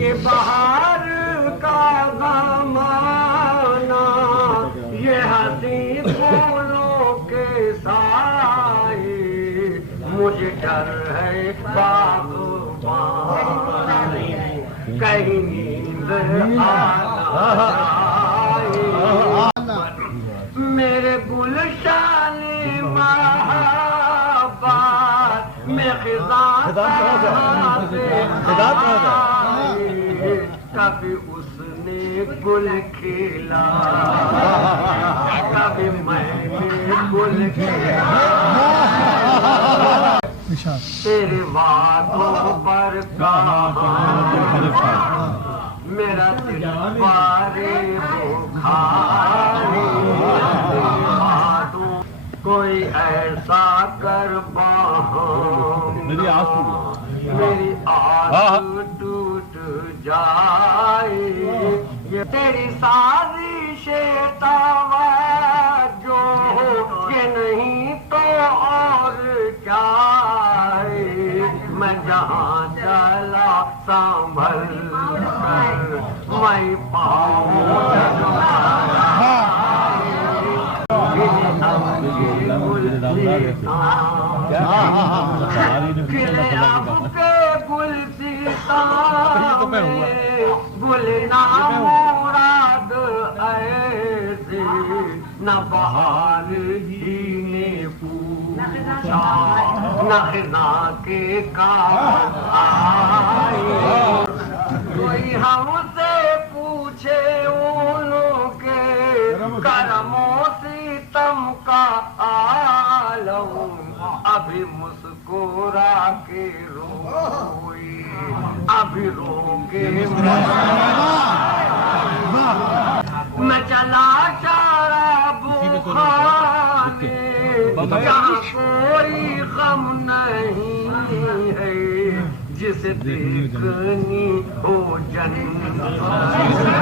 یہ بہار کا زمانہ یہ حسین پھولوں کے سائے مجھے ڈر ہے باغبان کہیں نیند میرے گلشن محبت میں خزاں کبھی اس نے گل کھلا کبھی میں نے گل کھلا تیرے وعدوں پر کہاں میرا دل پارے بخاری کوئی ایسا کر میری آس ٹوٹ جائے یہ تیری سازش توجہ کہ نہیں تو اور کیا میں جہاں چلا سنبھل کر میں پاؤں کھلے اب کے گلستان میں گل نہ مراد ایسے نہ بہار ہی نے پوچھا نہ خزاں کے کام آئے کوئی ہم سے پوچھے انہوں کے کرم و ستم کا عالم ابھی مسکرا کے روئی ابھی رو کے میں چلا شراب خانے جہاں کوئی غم نہیں ہے جسے دیکھنی ہو جنت